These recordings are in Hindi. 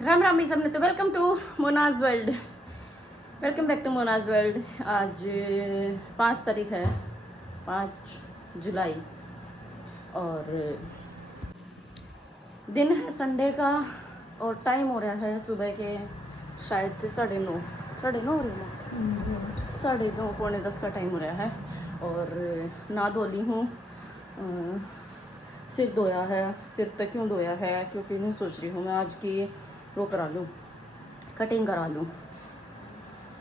राम राम सबने। तो welcome to Mona's world, welcome back to Mona's world. आज 5 तारीख है, 5 जुलाई, और दिन है संडे का और टाइम हो रहा है सुबह के शायद से 9:30 हो रही है, 9:30 पौने 10 का टाइम हो रहा है। और ना धो ली हूँ, सिर धोया है। सिर तो क्यों धोया है, क्योंकि यूँ सोच रही हूँ मैं आज की वो करा लूँ, कटिंग करा लूँ।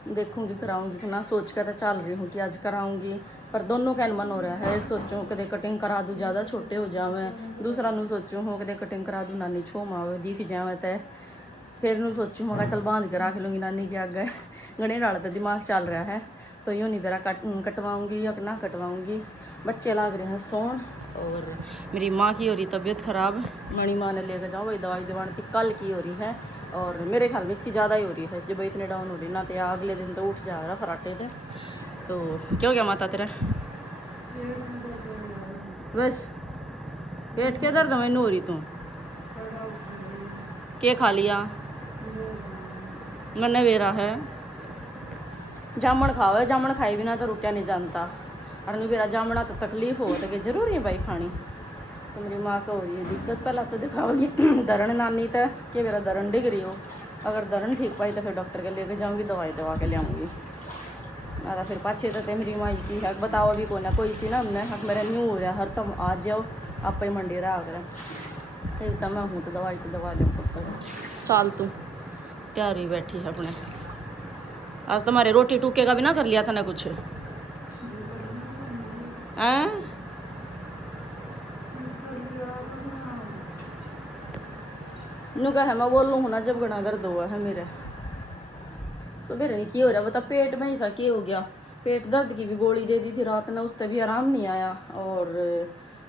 देखूँगी कराऊँगी कि ना, सोच कर तो चल रही हूँ कि आज कराऊँगी, पर दोनों का मन हो रहा है। एक सोचूँ कदे कटिंग करा दूँ, ज़्यादा छोटे हो जावे, दूसरा नू सोचूँ हो कदे कटिंग करा दूँ नानी छो मावे दिख जावे, तो फिर नू सोचूँ होगा चल बांध के रख लूँगी नानी के आगे। गणे डाल तो दिमाग चल रहा है, तो यूँ नहीं मेरा कटवाऊँगी या ना कटवाऊँगी। बच्चे लाग रहे हैं सोन, और मेरी माँ की हो रही तबीयत ख़राब, मणि माँ ने लेकर जाओ, वही दवाई दिवाने थी, कल की हो रही है। और मेरे ख्याल में इसकी ज़्यादा ही हो रही है, जब इतने डाउन हो रही ना, तो अगले दिन तो उठ जा रहा फराटे थे। तो क्यों क्या माता तेरा बस पेट के दर्द मैनू हो रही, तू के खा लिया मैंने वेरा है। जामन खाओ, जामन खाई बिना तो रुकया नहीं जानता, और नहीं मेरा जामना तो तकलीफ हो तो जरूरी है भाई खानी। तो मेरी माँ को हो रही है दिक्कत। पहला तो दिखाओगी दरण नानी तो कि मेरा दरण डिग रही हो, अगर दरण ठीक पाई तो फिर डॉक्टर के लेके जाऊँगी, दवाई दवा के ले आऊँगी। मेरा फिर पाछे तो मेरी माँ इसी है, बताओ अभी कोई ना कोई सी ना हमने हक मेरा न्यू हो रहा, हर तुम आ जाओ आप ही मंडी रहा कर फिर तो मैं हूँ, तो दवाई की दवा लूँ पुत्र। चाल तू तैयारी बैठी है अपने, आज तुम्हारे रोटी टूके का भी ना कर लिया था ना कुछ नू कहा मैं बोल लूँ ना, जब गणा दर्द हुआ है मेरे सुबह नहीं की हो रहा, बता पेट में ही सा की हो गया। पेट दर्द की भी गोली दे दी थी रात में, उससे भी आराम नहीं आया, और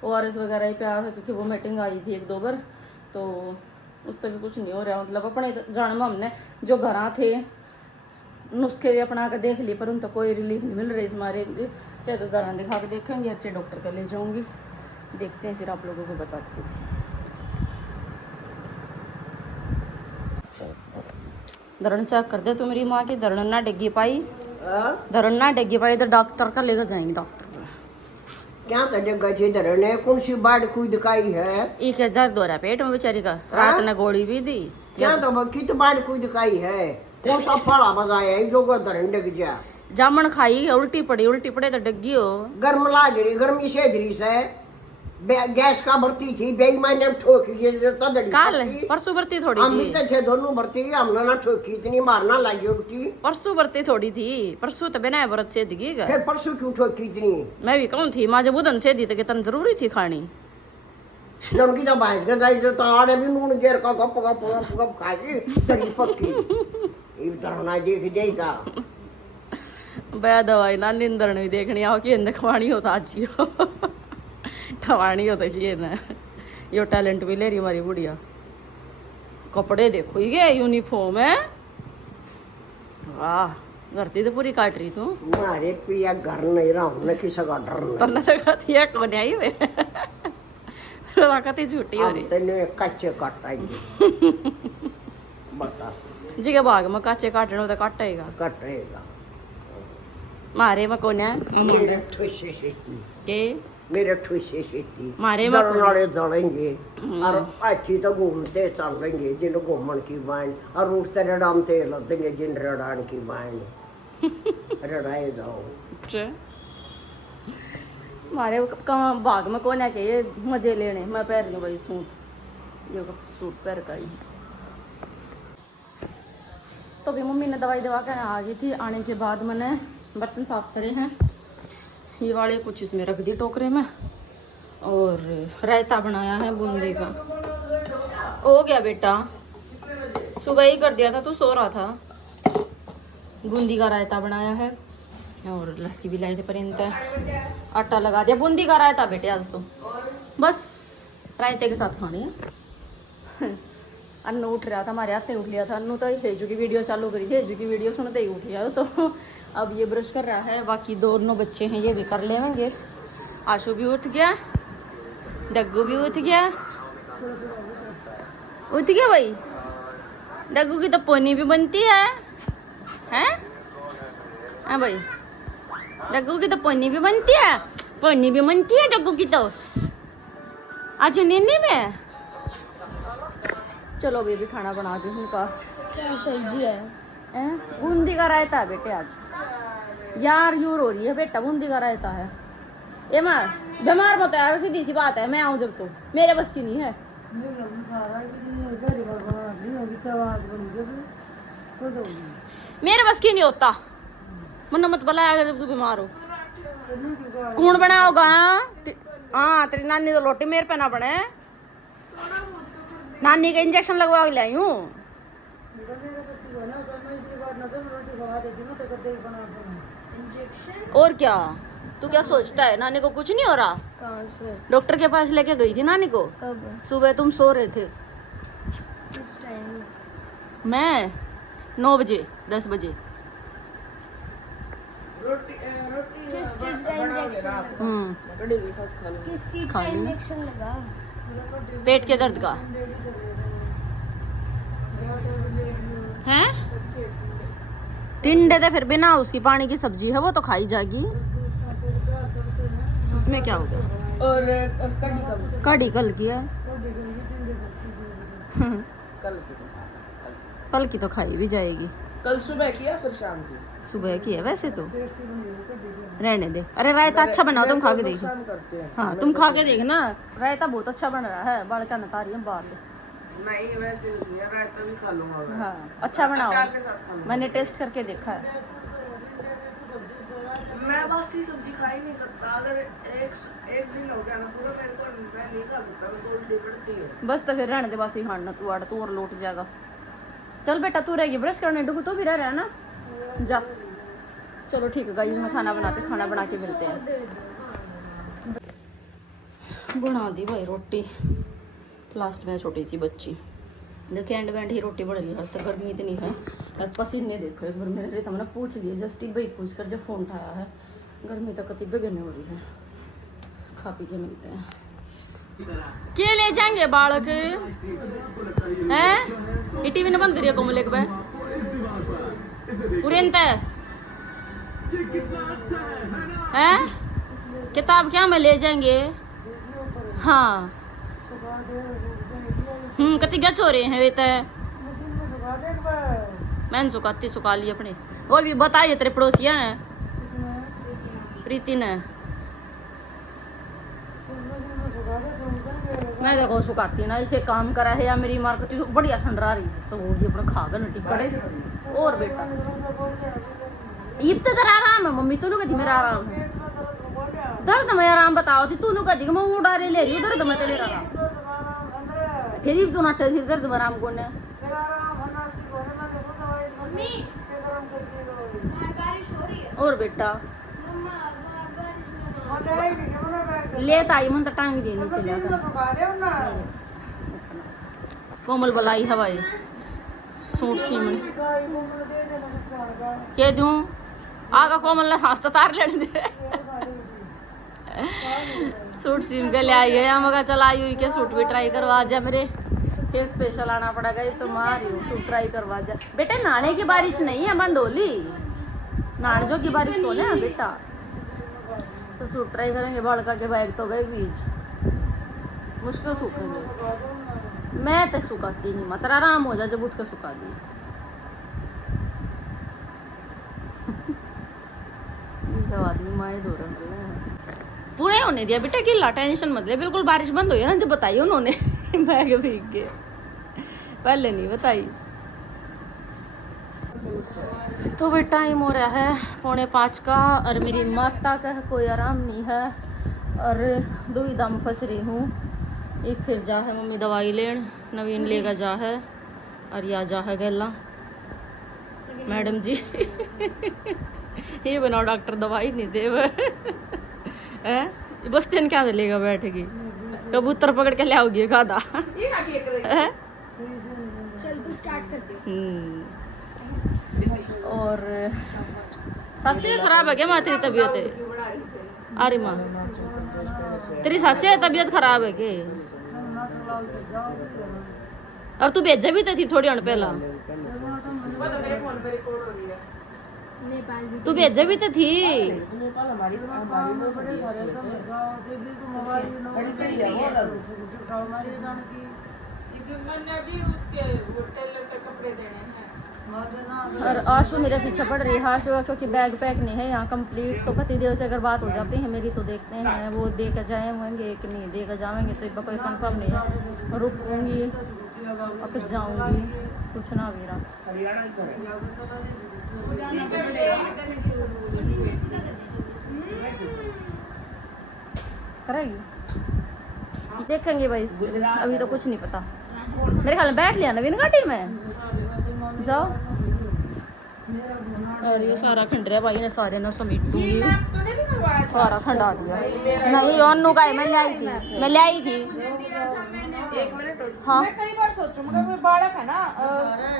ORS वगैरह ही प्यार है क्योंकि वो मीटिंग आई थी 1-2 बार, तो उससे भी कुछ नहीं हो रहा। मतलब अपने जान में हमने जो घर थे नुस्खे भी अपना के देख लिए, पर उन तो कोई रिलीफ नहीं मिल रही इस मारे। चाहे तो दर्द दिखा के देखेंगे, अच्छे डॉक्टर के ले जाऊंगी, देखते हैं फिर आप लोगों को बताती हूँ। धरण चेक कर दे, तो मेरी माँ की धरण ना डिग्गी पाई, धरण ना डिग्गी पाई तो डॉक्टर का लेकर जाएंगे। डॉक्टर क्या तो धरण है, कौन सी बाढ़ कोई दिखाई है? एक दर्द हो रहा है पेट में बेचारी का, रात ने गोली भी दी। क्या तो कित बाढ़ कोई दिखाई है? कौन सा फला बजाया है जो धरण डिग जा? जामन खाई उल्टी पड़े तो डिग्गी हो। गर्म लाग रही, गर्मी से धरी से गैस का भर्ती थी, बेईमानी में ठोकी काल परसों भर्ती थोड़ी हम थी, तो थे दोनों भर्ती, हमने ना ठोकी, इतनी मारना लगी उल्टी। परसों भर्ती थोड़ी थी, परसों तो बिना व्रत से दिगी। फिर परसों क्यों ठोकी इतनी? मैं भी कौन थी माँ, जब उदन से दी तो कितनी जरूरी थी खानी। लड़की तो बाइस के जाई तो आड़े भी नून घेर का गप गप गप गप खाई तरी पक्की ये धरना देख जाएगा। बया दवाई ना निंदर नहीं देखनी आओ कि इंद खवानी हो ताजी हो खवानी हो तो ये ना, यो टैलेंट भी ले रही हमारी बुढ़िया। कपड़े देखो ये यूनिफॉर्म है, वाह धरती तो पूरी काट रही तू। मारे पिया घर नहीं रहा हूँ, किसी का डर नहीं। तन्ना तो कहती है कौन आई वे कहती झूठी हो रही। तेने कच्चे काटाई बता जी के बाग में काचे काटने तो काटेगा कटेगा। मारे में कौन है मेरे ठुसे से के मेरे ठुसे से मारे में दौड़ने वाले दौड़ेंगे और अच्छी तो घूमते चलेंगे जिन घूमन की बाइन, और उठते रडाम तेल देंगे जिन रडान की बाइन रडाए जाओ। मारे बाग में कौन है के ये मजे लेने। मैं पहन रही हूँ भाई सूट, ये सूट पहन कर। तो भी मम्मी ने दवाई दवा कर आ गई थी, आने के बाद मैंने बर्तन साफ करे हैं, ये वाले कुछ इसमें रख दी टोकरे में, और रायता बनाया है बूंदी का। हो गया बेटा, सुबह ही कर दिया था, तू सो रहा था। बूंदी का रायता बनाया है, और लस्सी भी लाई थे परिंत, आटा लगा दिया। बूंदी का रायता बेटे आज तो बस रायते के साथ खानी है। अन्नू उठ रहा था, हमारे हाथ से उठ लिया था अन्नू, तो हेजू की वीडियो चालू करी थी, हेजू की वीडियो सुनते ही उठ गया। तो अब ये ब्रश कर रहा है, बाकी दोनों बच्चे हैं ये भी कर लेंगे। आशु भी उठ गया, डग्गू भी उठ गया भाई। डग्गू की तो पोनी भी बनती है हैं? हाँ भाई, डग्गू की तो पोनी भी बनती है, पोनी भी बनती है डग्गू की तो। आज नीनी में चलो बेबी खाना बना दी उनका। क्या सब्जी है? बूंदी का रायता है बेटे आज। यार यूर हो रही है बेटा, बूंदी का रायता है। ये मार बीमार मत यार, सीधी सी बात है, मैं आऊँ जब तो मेरे बस की नहीं है। मेरे बस की नहीं होता, मन्ना मत बुलाया अगर जब तू बीमार हो। कौन बनाओगा? हाँ तेरी नानी तो लोटी मेरे पे ना बने। नानी का इंजेक्शन लगवा के लाई हूँ। और क्या, तू क्या सोचता है नानी को कुछ नहीं हो रहा? कहाँ से? डॉक्टर के पास लेके गई थी नानी को। कब? सुबह तुम सो रहे थे। किस टाइम? मैं 9 बजे 10 बजे। किस चीज का इंजेक्शन लगा? किस चीज खा का ली। इंजेक्शन लगा? पेट के दर्द का है। टिंडे तो फिर बिना उसकी पानी की सब्जी है, वो तो खाई जाएगी, उसमें क्या होगा। और कड़ी कल की है। कल की तो खाई भी जाएगी। कल सुबह किया फिर शाम की। सुबह की है वैसे तो, रहने दे। अरे रायता अच्छा बनाओ, तुम खा के देखो। नुकसान करते हैं। हाँ तुम खा के देखना, रायता बहुत अच्छा बन रहा है। बड़का नता रही है बात। नहीं वैसे नहीं, रायता भी खा लूंगा मैं। हाँ अच्छा बनाओ, अचार के साथ खा लूंगा। मैंने टेस्ट करके देखा है। मैं बासी सब्जी खा ही नहीं सकता। अगर एक दिन हो गया ना पूरा मेरे को, मैं नहीं खा सकता, मेरे को उल्टी पड़ती है। बस तो फिर रहने दे, बस ही खाना तू आड़ तू और लौट जाएगा। चल बेटा तू रहेगी ब्रश करने, डुगू तो भी रह रहा है ना, जा। चलो ठीक है गाइस, मैं खाना बनाते, खाना बना के मिलते हैं। बना दी भाई रोटी, लास्ट में छोटी सी बच्ची देखिए एंड वेंड ही रोटी बन रही है। आज तक गर्मी इतनी है और पसीने देखो एक बार मेरे लिए। तो मैंने पूछ लिया जस्ट भाई पूछ कर जब फोन उठाया है, गर्मी तो कति बेगने हो रही है। खा पी के मिलते हैं। के ले जाएंगे बालक हैं? ये टीवी ने बंद करिए कोमल एक बार उड़ेंत है। किताब क्या में ले जाएंगे? हाँ कति गच हो रहे हैं वे तो। मैंने सुखा ली अपने। वो भी बताइए तेरे पड़ोसिया ने, प्रीति ने। मैं देखो सुखाती ना, इसे काम करा है या मेरी मार्केट बढ़िया ठंडरा रही है। सब होगी अपना खा कर नटी पड़े। और बेटा ये तो तेरा आराम है मम्मी, तू कहती मेरा आराम है। दर्द में आराम बताओ थी, तू कहती मैं उड़ारे ले रही हूँ दर्द में तेरा आराम। फिर भी तू नट फिर दर्द में आराम कौन है? बारिश हो रही है। और बेटा मम्मा बारिश में ले ताई मन तो टांग दी नीचे जाकर। कोमल बलाई हवाई सूट सीमन के दूं आगा कोमल ना सांस तो तार लेने दे। सूट सीम के ले आई है, मगर चल आई हुई के सूट भी ट्राई करवा जा मेरे। फिर स्पेशल आना पड़ेगा, ये तो मार रही हूँ, सूट ट्राई करवा जा। बेटा नहाने की बारिश नहीं है, बंद होली नहाने जो की बारिश तो ना बेटा। तो सूट ट्राई करेंगे, बड़का के बैग तो गए बीज, मुश्किल सूखेंगे। मैं तो सुखाती नहीं, मतलब आराम हो जाए जब उठ के सुखा दी। सब आदमी माए धो रहे हैं। पूरे होने दिया बेटा कि टेंशन मत ले, बिल्कुल बारिश बंद हुई है ना जब बताई उन्होंने बैग भीग के, पहले नहीं बताई। तो भाई टाइम हो रहा है 4:45 का और मेरी माता का कोई आराम नहीं है और दुविधा में फंस रही हूँ। एक फिर जा है मम्मी दवाई लेन, नवीन लेगा जा है और या जा है गैला मैडम जी ये बनाओ डॉक्टर दवाई नहीं दे बस तेन क्या लेगा बैठेगी, कबूतर पकड़ के ले आओगी गादा। चल तू स्टार्ट कर दे। और सच्चे खराब है क्या माँ तेरी तबीयत? अरे माँ तेरी सच्चे तबीयत खराब है क्या? और तू भेजा भी तो थी थोड़ी हण पहला। पता तेरे फोन पे रिकॉर्ड हो रही है। नेपाल भी तू भेजे भी तो थी। नेपाल हमारी वो बड़े घरे का मजा होते भी तो मोबाइल नो करी है वो अलग हमारी जान की ये मैंने भी उसके वो टेलर के कपड़े देने हैं। और आशु मेरे पीछे पड़ रही है। आशु का क्योंकि बैग पैक नहीं है यहाँ कंप्लीट, तो पतिदेव से अगर बात हो जाती है मेरी तो देखते हैं वो दे कर जाएंगे कि नहीं दे कर जाएंगे, तो इतना कोई कंफर्म नहीं है। रुकूंगी और फिर जाऊंगी, कुछ ना वीरा हरियाणा करेगी, देखेंगे भाई इसके। अभी तो कुछ नहीं पता। मेरे ख्याल में बैठ लिया नवीन घाटी में, जाओ। और ये सारा खंडरा भाई ने सारे ना समेटूंगी, सारा खंडा दिया। नहीं अन्नू का मैं ले आई थी, मैं ले आई थी। एक मिनट हाँ मैं कई बार सोचूं मगर वो बालक है ना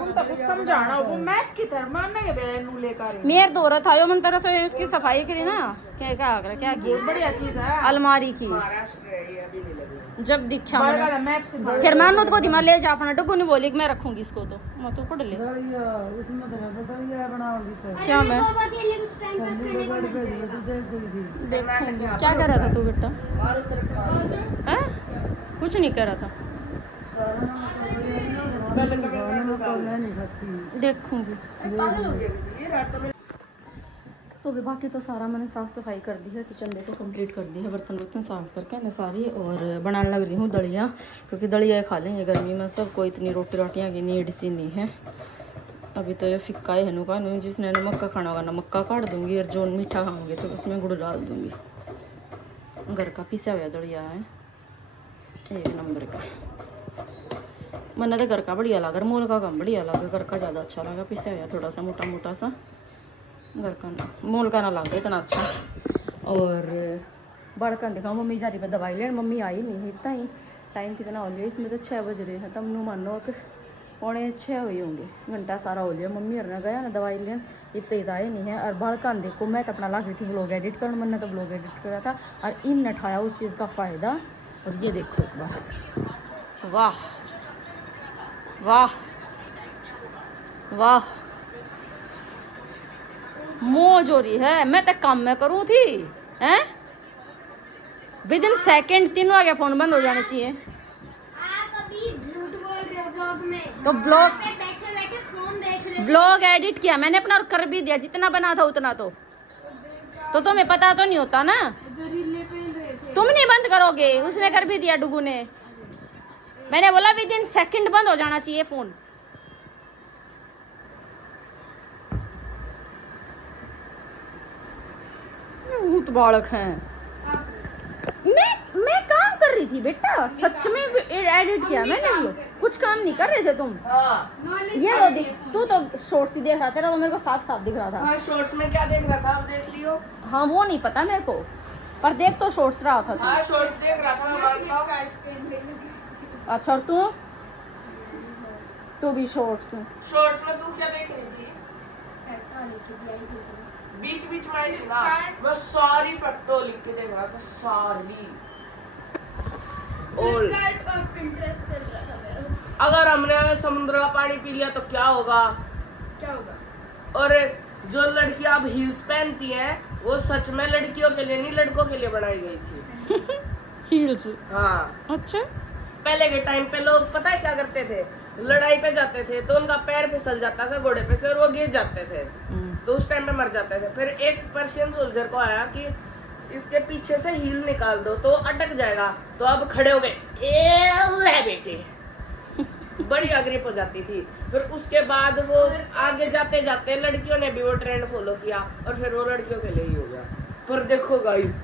उन तक कुछ समझाना वो मैं किधर मानने के बेरे नू लेकर मेर दो रहा था यो मन तरह से उसकी सफाई करी ना, क्या क्या कर क्या की बढ़िया चीज है अलमारी की। महाराष्ट्र है ये अभी नहीं लगी। जब दिखा बड़ा मैंने वाला मैप से फिर मैं अनुत को दिमाग ले जा अपना डुगू ने बोली कि मैं रखूंगी इसको, तो मैं तो पढ़ ले क्या मैं देखूंगी। क्या कर रहा था तू बेटा? हैं? कुछ नहीं कर रहा था, देखूंगी। पागल हो गया ये रात तो तो भी बाकी तो सारा मैंने साफ़ सफाई कर दी है, किचन देखो कंप्लीट कर दी है, बर्तन वर्तन साफ़ करके मैंने सारी। और बनाने लग रही हूँ दलिया, क्योंकि दलिया खा लेंगे गर्मी में सब, कोई इतनी रोटी राटियाँ की नीड सी नहीं है। अभी तो ये फिक्का है नुका नहीं, जिसने नमक का खाना होगा नमक का काट दूँगी, और जो मीठा खाऊंगी तो उसमें गुड़ डाल दूँगी। घर का पिसा हुआ दलिया है, एक नंबर का। मैंने तो घर का बढ़िया लगा, मोल का कम बढ़िया लगा, घर का ज़्यादा अच्छा लगा। पिसा हुआ थोड़ा सा मोटा मोटा सा, घर का ना मोल का ना लगा इतना अच्छा। और बड़कन दिखाऊँ मम्मी जा रही है दवाई लेने, मम्मी आई नहीं है इतना ही। टाइम कितना हो लिया इसमें तो 6 बज रहे हैं, तब नू मानो कि 6:45 हुए होंगे, घंटा सारा हो लिया। मम्मी और ना गया ना दवाई लेने, इतना आए नहीं है। और बड़कन देखो मैं तो अपना लग रही थी ब्लॉग एडिट करने, मैंने तो ब्लॉग एडिट करा था और इन ने उठाया उस चीज़ का फ़ायदा। और ये देखो एक बार, वाह वाह वाह, मौज हो रही है। मैं तो काम में करूँ थी हैं, विद इन सेकेंड तीनों आ गया, फ़ोन बंद हो जाने चाहिए। आप अभी झूठ बोल रहे हो ब्लॉग में, तो ब्लॉग पे बैठे बैठे फोन देख रहे ब्लॉग एडिट किया मैंने अपना और कर भी दिया, जितना बना था उतना। तो तुम्हें पता तो नहीं होता ना, जो रीले पे रहे थे। तुम नहीं बंद करोगे, उसने कर भी दिया डुगू ने। मैंने बोला विद इन सेकेंड बंद हो जाना चाहिए फ़ोन। भूत बालक हैं। मैं काम कर रही थी बेटा, सच में एडिट किया मैंने, कुछ काम नहीं कर रहे थे तुम। नॉलेज ये तो तू तो शॉर्ट्स ही देख रहा था, तो मेरे को साफ साफ दिख रहा था। हाँ शॉर्ट्स में क्या देख रहा था आप देख लियो। हाँ वो नहीं पता मेरे को, पर देख तो शॉर्ट्स रहा था तू। हाँ शॉर्ट्स देख रहा था मैं अच्छा और तू भी शॉर्ट्स। शॉर्ट्स में तू क्या देख रही थी? बीच बीच में आई थी ना, मैं सारी फोटो लिख के देख रहा था सारी। और इंटरेस्ट चल रहा था मेरा। अगर हमने समुद्र का पानी पी लिया तो क्या होगा? क्या होगा? और जो लड़कियां अब हील्स पहनती हैं वो सच में लड़कियों के लिए नहीं लड़कों के लिए बनाई गई थी। हील्स? हाँ अच्छा। पहले के टाइम पे लोग पता है क्या करते थे, लड़ाई पे जाते थे तो उनका पैर फिसल जाता था घोड़े पे से और वो गिर जाते थे, तो उस टाइम पे मर जाते थे। फिर एक पर्शियन सोल्जर को आया कि इसके पीछे से हील निकाल दो तो अटक जाएगा, तो अब खड़े हो गए, ए ले बेटे, बढ़िया ग्रिप हो जाती थी। फिर उसके बाद वो आगे जाते जाते लड़कियों ने भी वो ट्रेंड फॉलो किया और फिर वो लड़कियों के लिए ही हो गया। पर देखो गाइस,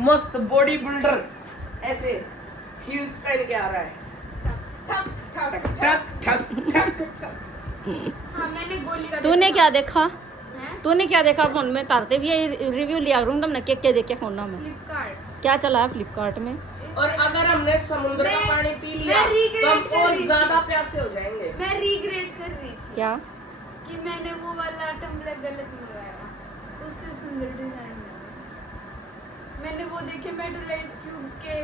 मस्त बॉडी बिल्डर ऐसे हील्स पहन के आ रहा है, ठक ठक ठक ठक ठक। हाँ मैंने गोली का तूने क्या देखा? हैं? तूने क्या देखा फोन में? तारते भी ये रिव्यू लिया करूँ तुमने क्या देखे फोन में? फ्लिपकार्ट। क्या चला है फ्लिपकार्ट में? और अगर हमने समुद्र का मैं- पानी पी लिया मैं regret तो हम कर और रही थी। ज्यादा प्यासे हो जाएंगे। मैं रिग्रेट कर रही थी क्या? कि मैंने वो वाला टम्बलर गलत मंगाया, उससे सुंदर डिजाइन है। मैंने वो देखे मेटलाइज क्यूब्स के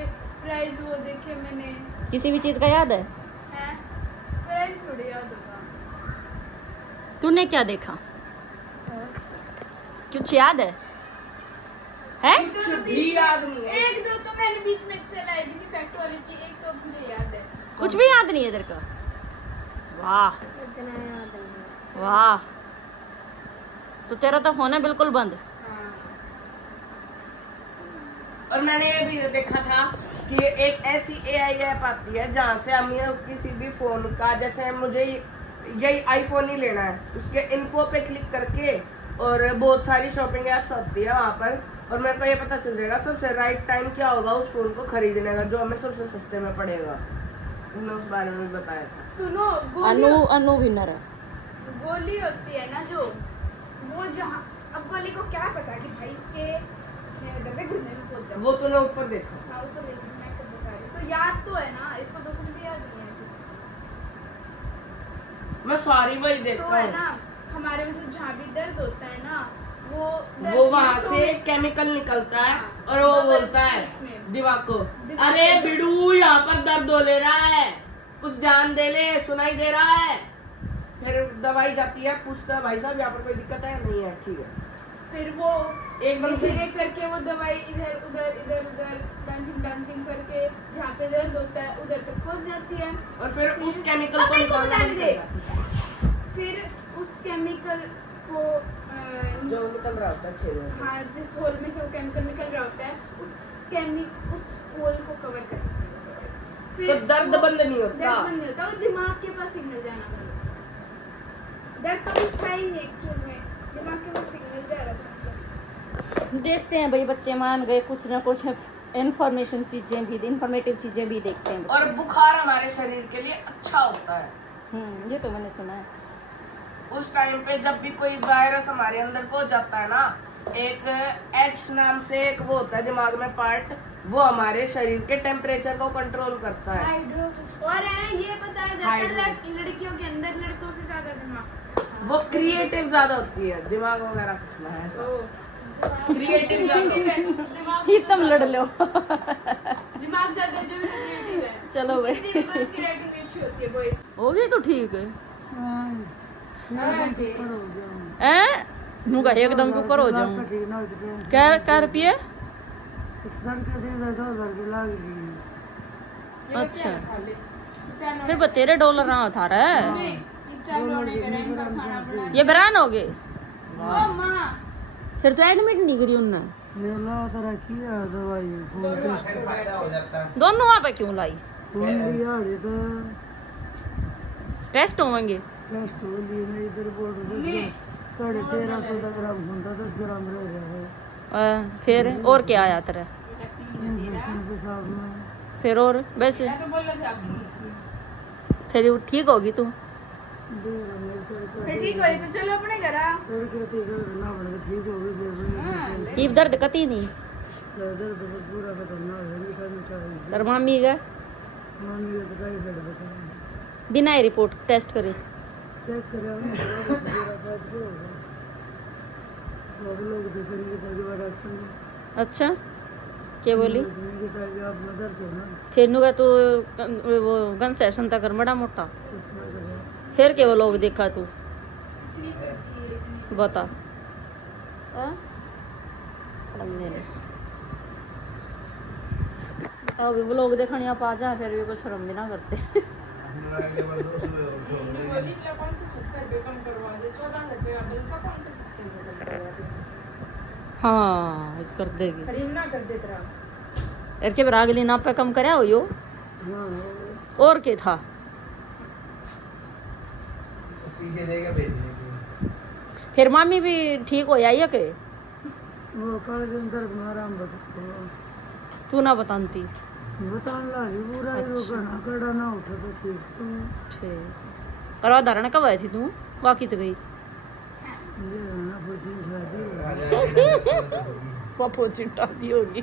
प्राइस, वो देखे मैंने। किसी भी चीज़ का याद है? हैं? प्राइस थोड़ी याद होगा। तूने क्या देखा? कुछ याद है? कुछ भी याद नहीं है। एक दो तो मैंने बीच में चलाई भी थी फैक्ट वाली की, एक तो मुझे याद है। कुछ भी याद नहीं है तेरे को? वाह इतना याद नहीं। वाह, तो तेरा तो फोन है बिल्कुल बंद। और मैंने ये भी देखा था कि एक ऐसी AI ऐप आती है जहाँ से हम ये किसी भी फोन का, जैसे मुझे यही आईफोन ही लेना है, उसके इन्फो पे क्लिक करके और बहुत सारी शॉपिंग एप्स आती है वहाँ पर, और मेरे को ये पता चल जाएगा सबसे राइट टाइम क्या होगा उस फोन को खरीदने का जो हमें सबसे सस्ते में पड़ेगा। उन्होंने उस बारे में बताया था। सुनो, अनु विनर है। गोली होती है ना जो, वो जहाँ, अब गोली को क्या पता कि भाई इसके दबे घुटने में पहुंच जाओ। वो तूने ऊपर देखा। हाँ, ऊपर देखो, मैं कब बता रही हूँ। तो याद तो है ना, इसको तो कुछ भी याद नहीं है ऐसे। मैं सारी वही तो देखता है हूँ। ना, हमारे में जो जहाँ भी दर्द होता है ना, वो वो वहाँ से केमिकल निकलता है और वो बोलता है दिमाग को, अरे बिडू यहाँ पर दर्द हो ले रहा है, कुछ ध्यान दे ले, सुनाई दे रहा है। फिर दवाई जाती है, पूछता है भाई साहब यहाँ पर कोई दिक्कत है? नहीं है, ठीक है। फिर वो एकदम से धीरे करके वो दवाई इधर उधर डांसिंग करके जहाँ पे दर्द होता है उधर तक पहुँच जाती है। और फिर उस केमिकल को मेरे को निकालना बताने दे। पड़ता फिर उस केमिकल को है, जो निकल रहा होता है छेद से। हाँ, जिस होल में से वो केमिकल निकल रहा होता है, उस होल को कवर कर देती है दवाई। फिर तो दर्द वो- बंद नहीं होता। दर्द बंद नहीं होता, वो दिमाग के पास सिग्नल जाना पड़ता। दर्द तो कुछ था ही नहीं एक्चुअल में, दिमाग के पास सिग्नल जा रहा था। देखते हैं भाई, बच्चे मान गए, कुछ ना कुछ इन्फॉर्मेटिव चीजें भी देखते हैं। और बुखार हमारे शरीर के लिए अच्छा होता है। ये तो मैंने सुना है। उस टाइम पे जब भी कोई वायरस हमारे अंदर पहुंच जाता है ना, एक H नाम से एक वो होता है दिमाग में पार्ट, वो हमारे शरीर के टेम्परेचर को कंट्रोल करता है। और है ना, ये बताया जाता है लड़कियों के अंदर लड़कों से ज्यादा दिमाग, वो क्रिएटिव ज्यादा होती है, दिमाग वगैरह कुछ ना है ऐसा। क्रिएटिव ज्यादा दिमाग ये तुम लड़ लो। दिमाग ज्यादा जो भी क्रिएटिव है। चलो भाई, इसलिए गर्ल्स की राइटिंग भी अच्छी होती है बॉयज। हो गई तो ठीक है। नूगा एकदम कुकर हो जाऊं। क्या रुपये? अच्छा, फिर बतेरे डॉलर रहा था रे। ये बरान हो गए, ओ माँ, फिर तो एडमिट नहीं करी उनने। दोनों वहाँ पे क्यों लाई? टेस्ट होंगे। फिर और क्या आया तेरा? फिर और वैसे मैं तो बोल रहा था आपको। फिर ठीक होगी तू? फिर ठीक हो तो चलो अपने घर आ। ये दर्द कती नहीं? तर मामी का बिना रिपोर्ट टेस्ट करे अच्छा क्या बोली? फिर नुगा तो वो गन सेशन तक बड़ा मोटा, फिर क्या वो लोग देखा तू बता। बताओ भी वो लोग देखने आप आ जा, फिर भी कुछ शर्म भी ना करते। कौन से 600 रुपये कम करवा दे, 14 रुपये का बिल का कौन से 600 रुपये कम करवा दे? हाँ कर देगी। खरीदना कर दे तेरा। यार के बराग लेना पे कम करया हो यो और के था पीछे देगा भेजने की। फिर मामी भी ठीक हो जाइए के वो कल दिन दर्द में आराम बता तू ना बताती। बताने लगी पूरा ही वो करना कड़ा ना उठा तो ठीक से ठीक। और धारणा कब आई थी तू? बाकी तो गई ये ना कुछ उठा दी राजा वो पोचिंटा दी होगी।